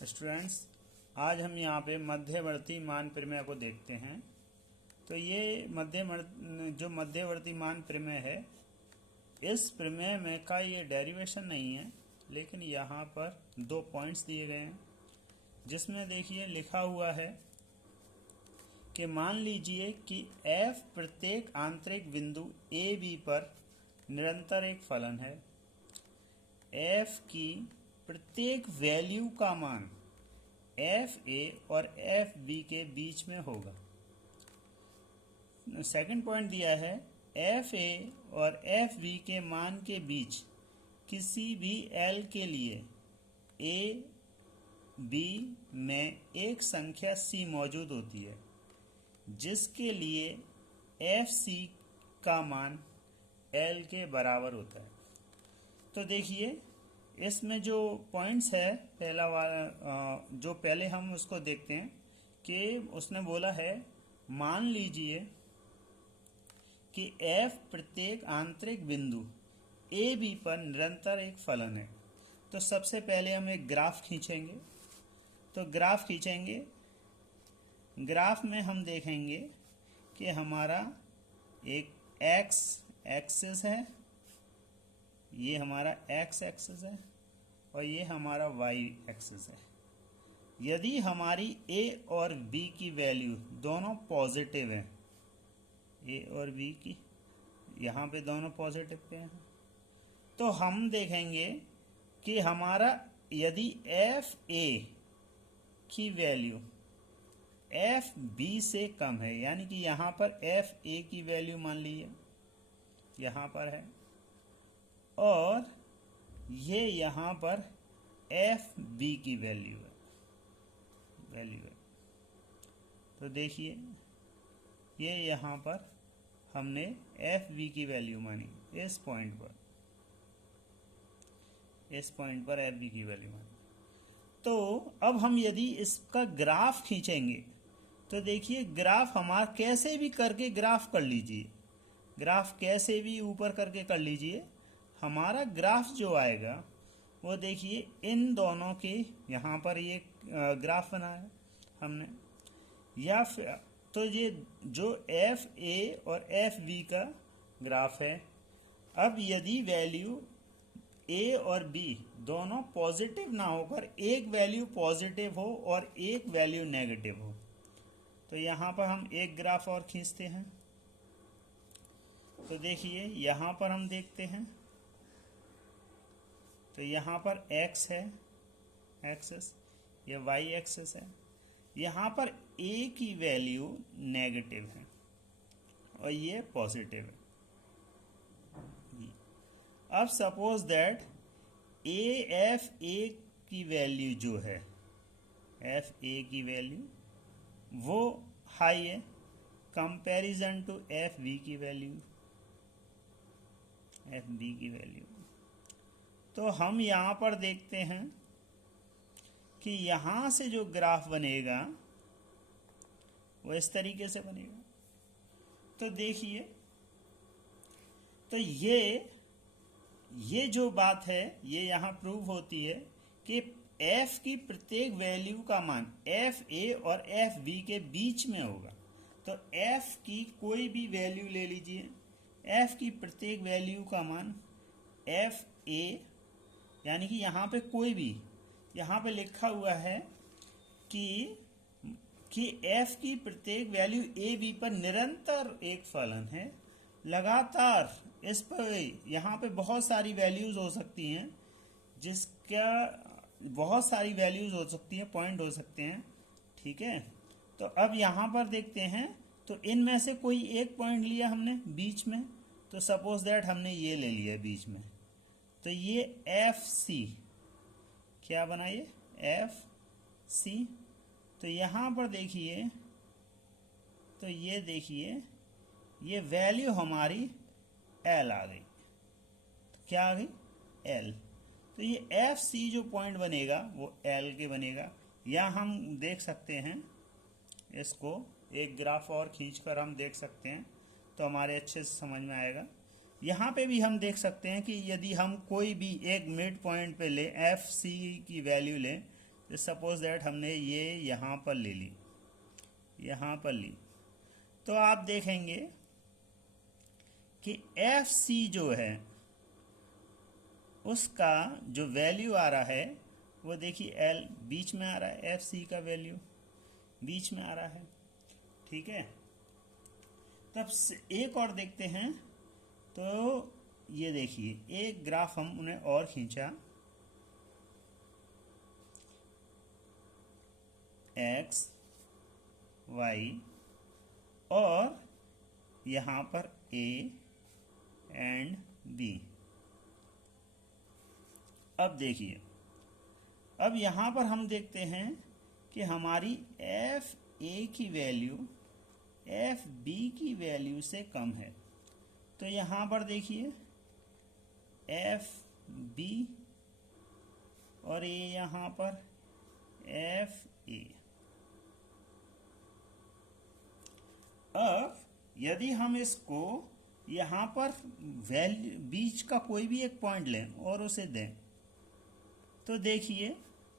Students, आज हम यहाँ पे मध्यवर्ती मान प्रमेय को देखते हैं। तो ये मध्यवर्ती मान प्रमेय है, इस प्रमेय में का ये डेरिवेशन नहीं है, लेकिन यहाँ पर 2 पॉइंट्स दिए गए हैं, जिसमें देखिए लिखा हुआ है कि मान लीजिए कि f प्रत्येक आंतरिक बिंदु a b पर निरंतर एक फलन है। f की प्रत्येक वैल्यू का मान एफ ए और एफ बी के बीच में होगा। सेकंड पॉइंट दिया है, एफ ए और एफ बी के मान के बीच किसी भी एल के लिए ए बी में एक संख्या सी मौजूद होती है, जिसके लिए एफ सी का मान एल के बराबर होता है। तो देखिए इसमें जो पॉइंट्स है, पहला वाला जो पहले हम उसको देखते हैं कि उसने बोला है मान लीजिए कि f प्रत्येक आंतरिक बिंदु ए बी पर निरंतर एक फलन है। तो सबसे पहले हम एक ग्राफ खींचेंगे। तो ग्राफ खींचेंगे, ग्राफ में हम देखेंगे कि हमारा एक x एक्सिस है, ये हमारा x एक्सिस है और ये हमारा y एक्सिस है। यदि हमारी a और b की वैल्यू दोनों पॉजिटिव हैं, a और b की यहाँ पे दोनों पॉजिटिव पे हैं, तो हम देखेंगे कि हमारा यदि एफ ए की वैल्यू एफ बी से कम है, यानी कि यहाँ पर एफ ए की वैल्यू मान लीजिए यहाँ पर है और ये यहाँ पर एफ बी की वैल्यू है। तो देखिए ये यहाँ पर हमने एफ बी की वैल्यू मानी, इस पॉइंट पर एफ बी की वैल्यू मानी। तो अब हम यदि इसका ग्राफ खींचेंगे तो देखिए ग्राफ हमारा कैसे भी करके ग्राफ कर लीजिए, ग्राफ कैसे भी ऊपर करके कर लीजिए, हमारा ग्राफ जो आएगा वो देखिए इन दोनों के यहाँ पर ये ग्राफ बनाया हमने, या फिर तो ये जो एफ ए और एफ बी का ग्राफ है। अब यदि वैल्यू ए और बी दोनों पॉजिटिव ना होकर एक वैल्यू पॉजिटिव हो और एक वैल्यू नेगेटिव हो, तो यहाँ पर हम एक ग्राफ और खींचते हैं। तो देखिए यहाँ पर हम देखते हैं, तो यहाँ पर x है एक्सिस, ये y एक्सिस है, यहाँ पर a की वैल्यू नेगेटिव है और ये पॉजिटिव है। अब सपोज दैट एफ ए की वैल्यू जो है, एफ ए की वैल्यू वो हाई है कंपैरिजन टू एफ बी की वैल्यू, एफ बी की वैल्यू। तो हम यहाँ पर देखते हैं कि यहाँ से जो ग्राफ बनेगा वो इस तरीके से बनेगा। तो देखिए, तो ये जो बात है ये यहाँ प्रूव होती है कि f की प्रत्येक वैल्यू का मान एफ ए और एफ बी के बीच में होगा। तो f की कोई भी वैल्यू ले लीजिए, f की प्रत्येक वैल्यू का मान एफ ए, यानी कि यहाँ पे कोई भी, यहाँ पे लिखा हुआ है कि f की प्रत्येक वैल्यू ए बी पर निरंतर एक फलन है, लगातार इस पर यहाँ पे बहुत सारी वैल्यूज हो सकती हैं, जिसका बहुत सारी वैल्यूज हो सकती हैं, पॉइंट हो सकते हैं, ठीक है। तो अब यहाँ पर देखते हैं, तो इनमें से कोई एक पॉइंट लिया हमने बीच में, तो सपोज दैट हमने ये ले लिया बीच में, तो ये एफ सी क्या बना, ये एफ सी। तो यहाँ पर देखिए, तो ये देखिए ये वैल्यू हमारी एल आ गई। तो क्या आ गई, एल। तो ये एफ सी जो पॉइंट बनेगा वो एल के बनेगा। या हम देख सकते हैं इसको, एक ग्राफ और खींचकर हम देख सकते हैं तो हमारे अच्छे से समझ में आएगा। यहाँ पे भी हम देख सकते हैं कि यदि हम कोई भी एक मिड पॉइंट पे ले, एफ सी की वैल्यू लें, सपोज दैट हमने ये यहाँ पर ले ली, यहाँ पर ली, तो आप देखेंगे कि एफ सी जो है उसका जो वैल्यू आ रहा है वो देखिए एल बीच में आ रहा है, एफ सी का वैल्यू बीच में आ रहा है, ठीक है। तब एक और देखते हैं, तो ये देखिए एक ग्राफ हम उन्हें और खींचा, एक्स वाई और यहाँ पर ए एंड बी। अब देखिए, अब यहाँ पर हम देखते हैं कि हमारी एफ ए की वैल्यू एफ बी की वैल्यू से कम है। तो यहाँ पर देखिए एफ बी और ये यहाँ पर एफ ए। अब यदि हम इसको यहाँ पर वैल्यू बीच का कोई भी एक पॉइंट लें और उसे दें, तो देखिए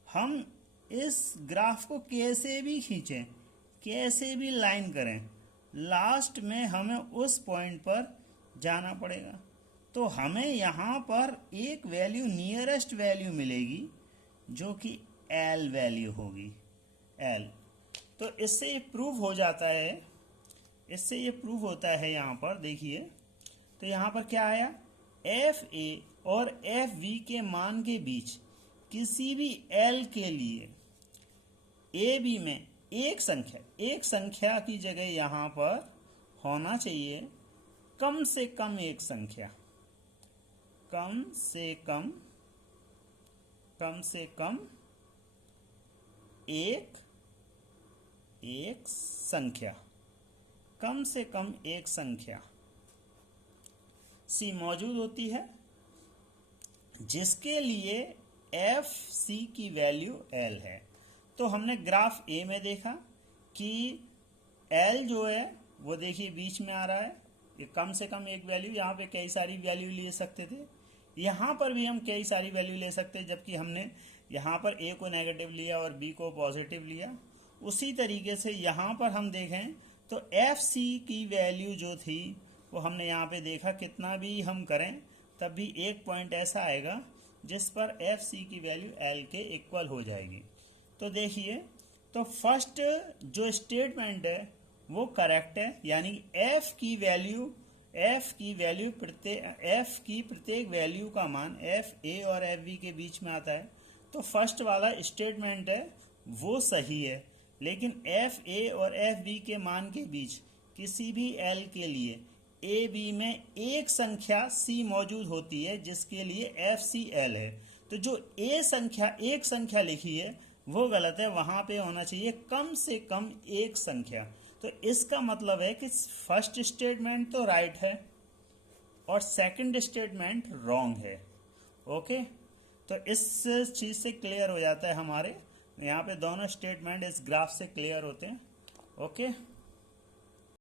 हम इस ग्राफ को कैसे भी खींचें, कैसे भी लाइन करें, लास्ट में हमें उस पॉइंट पर जाना पड़ेगा। तो हमें यहाँ पर एक वैल्यू नियरेस्ट वैल्यू मिलेगी जो कि एल वैल्यू होगी, एल। तो इससे ये प्रूव हो जाता है, इससे ये प्रूव होता है यहाँ पर देखिए, तो यहाँ पर क्या आया, एफ ए और एफ वी के मान के बीच किसी भी एल के लिए ए बी में एक संख्या की जगह यहाँ पर होना चाहिए कम से कम एक संख्या, कम से कम एक संख्या, कम से कम एक संख्या सी मौजूद होती है जिसके लिए एफ सी की वैल्यू एल है। तो हमने ग्राफ ए में देखा कि एल जो है वो देखिए बीच में आ रहा है, ये कम से कम एक वैल्यू, यहाँ पे कई सारी वैल्यू ले सकते थे, यहाँ पर भी हम कई सारी वैल्यू ले सकते, जबकि हमने यहाँ पर ए को नेगेटिव लिया और बी को पॉजिटिव लिया। उसी तरीके से यहाँ पर हम देखें तो एफ सी की वैल्यू जो थी वो हमने यहाँ पे देखा, कितना भी हम करें तब भी एक पॉइंट ऐसा आएगा जिस पर एफ सी की वैल्यू एल के इक्वल हो जाएगी। तो देखिए, तो फर्स्ट जो स्टेटमेंट है वो करेक्ट है, यानी एफ की प्रत्येक वैल्यू का मान एफ ए और एफ बी के बीच में आता है। तो फर्स्ट वाला स्टेटमेंट है वो सही है, लेकिन एफ ए और एफ बी के मान के बीच किसी भी एल के लिए ए बी में एक संख्या सी मौजूद होती है जिसके लिए एफ सी एल है। तो जो एक संख्या लिखी है वो गलत है, वहां पे होना चाहिए कम से कम एक संख्या। तो इसका मतलब है कि फर्स्ट स्टेटमेंट तो राइट है और सेकंड स्टेटमेंट रॉन्ग है। ओके, तो इस चीज से क्लियर हो जाता है, हमारे यहाँ पे दोनों स्टेटमेंट इस ग्राफ से क्लियर होते हैं। ओके।